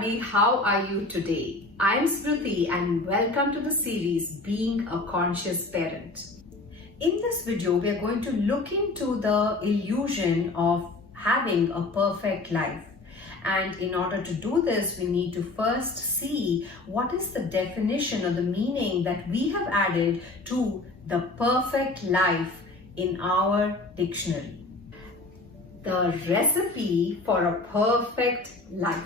everybody, how are you today? I'm Smriti and welcome to the series Being a Conscious Parent. In this video, we are going to look into the illusion of having a perfect life. And in order to do this, we need to first see what is the definition or the meaning that we have added to the perfect life in our dictionary. The recipe for a perfect life.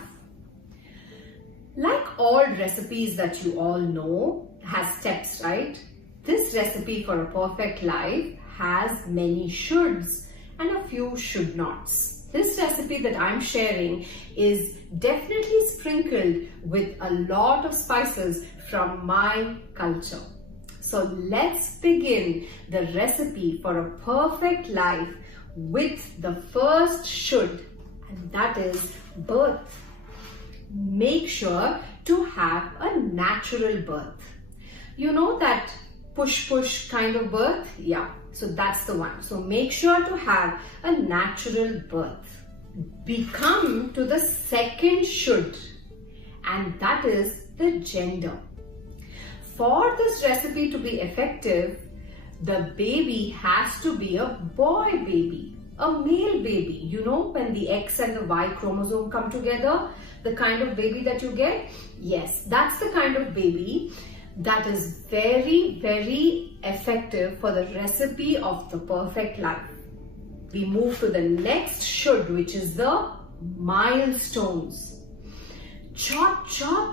Like all recipes that you all know has steps, right? This recipe for a perfect life has many shoulds and a few should nots. This recipe that I'm sharing is definitely sprinkled with a lot of spices from my culture. So let's begin the recipe for a perfect life with the first should, and that is birth. Make sure to have a natural birth. You know that push kind of birth? Yeah, so that's the one. So make sure to have a natural birth. We come to the second should, and that is the gender. For this recipe to be effective, the baby has to be a boy baby, a male baby. You know, when the X and the Y chromosome come together, the kind of baby that you get? Yes, that's the kind of baby that is very, very effective for the recipe of the perfect life. We move to the next should, which is the milestones. Chop,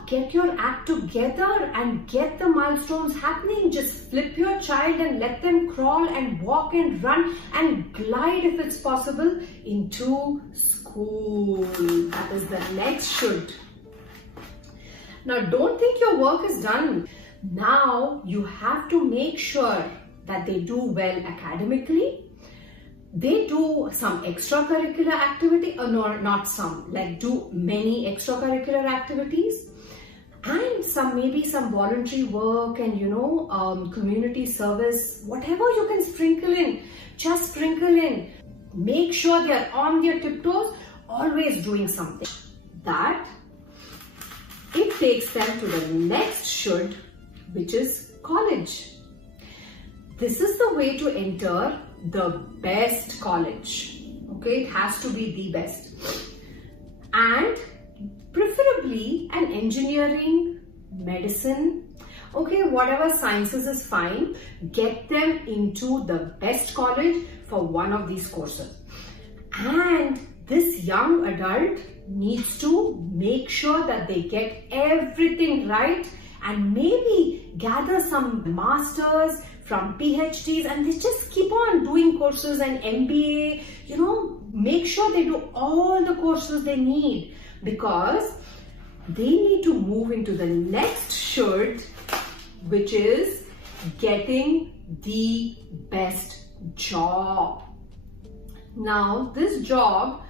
get your act together and get the milestones happening. Just flip your child and let them crawl and walk and run and glide, if it's possible, into school. That is the next should. Now, don't think your work is done. Now, you have to make sure that they do well academically. They do some extracurricular activity, or no, not some, like do many extracurricular activities and maybe some voluntary work and community service, whatever you can sprinkle in, just sprinkle in. Make sure they are on their tiptoes, always doing something. That it takes them to the next should, which is college. This is the way to enter the best college. Okay, it has to be the best, and preferably an engineering, medicine, okay, whatever sciences is fine. Get them into the best college for one of these courses. And this young adult needs to make sure that they get everything right and maybe gather some masters from PhDs, and they just keep on doing courses and MBA, make sure they do all the courses they need, because they need to move into the next should, which is getting the best job. Now, this job,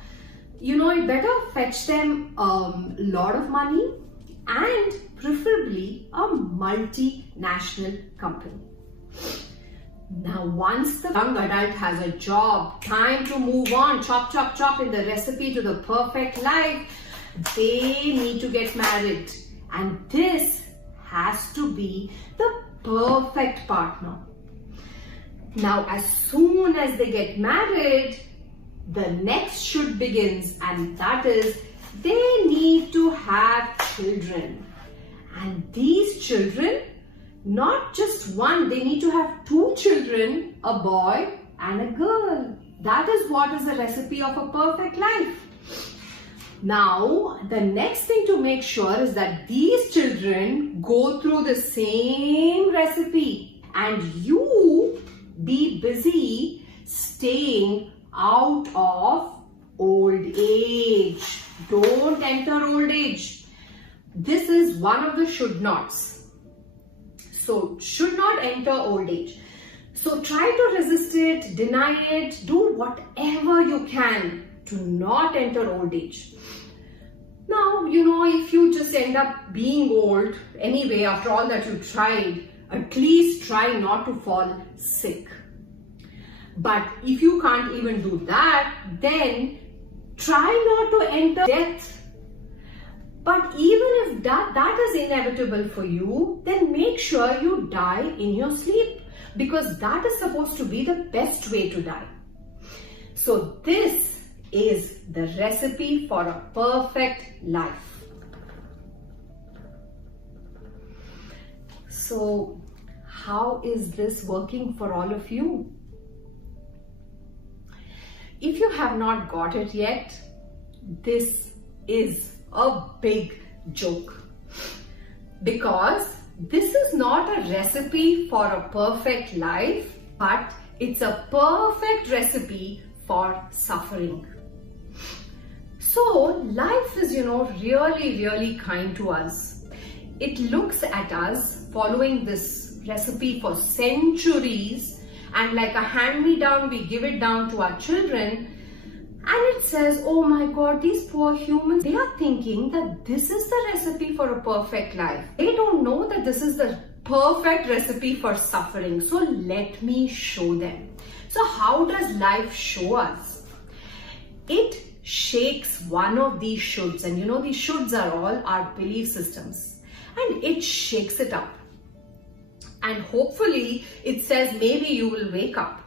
it better fetch them a lot of money and preferably a multinational company. Now, once the young adult has a job, time to move on, chop in the recipe to the perfect life. They need to get married, and this has to be the perfect partner. Now, as soon as they get married, the next should begins, and that is they need to have children. And these children, not just one, they need to have two children, a boy and a girl. That is what is the recipe of a perfect life. Now, the next thing to make sure is that these children go through the same recipe, and you be busy staying out of old age. Don't enter old age. This is one of the should nots. So, should not enter old age. So, try to resist it, deny it, do whatever you can to not enter old age. Now, if you just end up being old anyway, after all that you tried, at least try not to fall sick. But if you can't even do that, then try not to enter death. But even if that is inevitable for you, then make sure you die in your sleep, because that is supposed to be the best way to die. So this is the recipe for a perfect life. So how is this working for all of you? If you have not got it yet, this is a big joke, because this is not a recipe for a perfect life, but it's a perfect recipe for suffering. So life is, really kind to us. It looks at us following this recipe for centuries, and like a hand-me-down, we give it down to our children, and it says, oh my God, these poor humans, they are thinking that this is the recipe for a perfect life. They don't know that this is the perfect recipe for suffering. So let me show them. So how does life show us? It shakes one of these shoulds, and these shoulds are all our belief systems, and it shakes it up. And hopefully it says maybe you will wake up.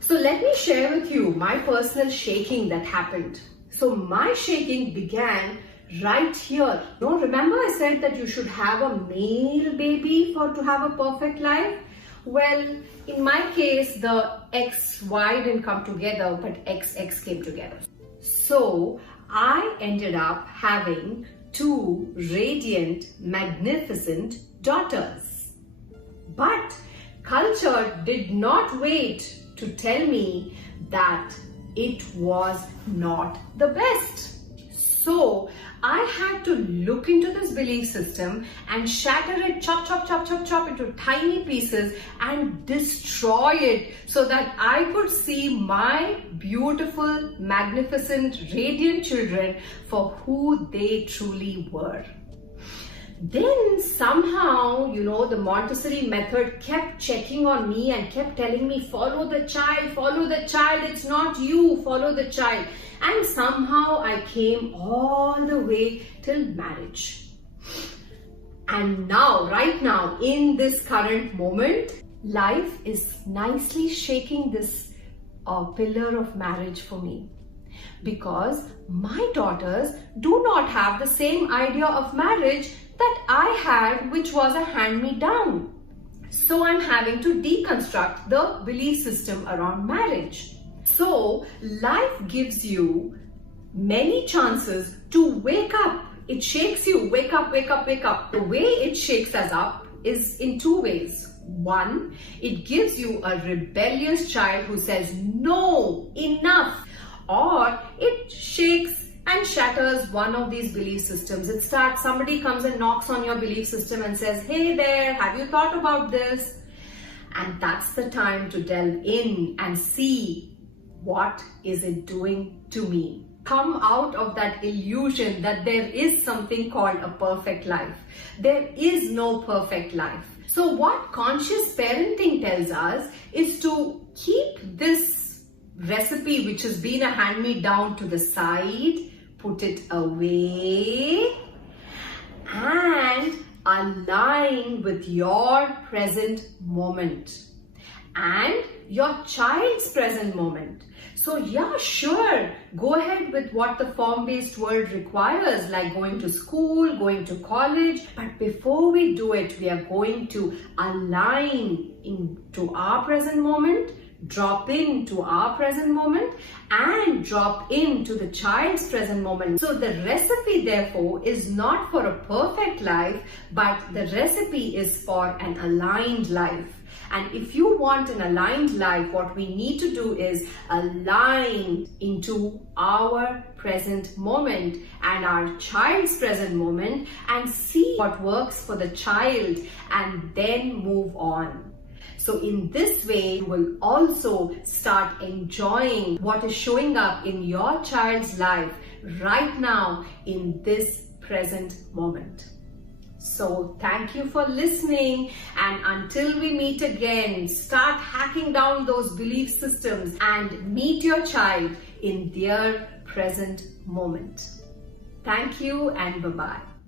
So let me share with you my personal shaking that happened. So my shaking began right here. Remember I said that you should have a male baby to have a perfect life? Well, in my case, the XY didn't come together, but XX came together. So I ended up having 2 radiant, magnificent daughters. But culture did not wait to tell me that it was not the best. So I had to look into this belief system and shatter it, chop into tiny pieces and destroy it, so that I could see my beautiful, magnificent, radiant children for who they truly were. Then somehow, the Montessori method kept checking on me and kept telling me, follow the child, it's not you, follow the child. And somehow I came all the way till marriage. And now, right now, in this current moment, life is nicely shaking this pillar of marriage for me. Because my daughters do not have the same idea of marriage that I had, which was a hand-me-down. So I'm having to deconstruct the belief system around marriage. So life gives you many chances to wake up. It shakes you, wake up, wake up, wake up. The way it shakes us up is in 2 ways. One, it gives you a rebellious child who says, no, enough. Or it shakes and shatters one of these belief systems. It starts, somebody comes and knocks on your belief system and says, hey there, have you thought about this? And that's the time to delve in and see, what is it doing to me? Come out of that illusion that there is something called a perfect life. There is no perfect life. So what conscious parenting tells us is to keep this recipe, which has been a hand-me-down, to the side, put it away, and align with your present moment and your child's present moment. So yeah, sure, go ahead with what the form-based world requires, like going to school, going to college. But before we do it, we are going to align into our present moment, drop into our present moment, and drop into the child's present moment. So the recipe, therefore, is not for a perfect life, but the recipe is for an aligned life. And if you want an aligned life, what we need to do is align into our present moment and our child's present moment and see what works for the child and then move on. So in this way, you will also start enjoying what is showing up in your child's life right now in this present moment. So thank you for listening, and until we meet again, start hacking down those belief systems and meet your child in their present moment. Thank you and bye-bye.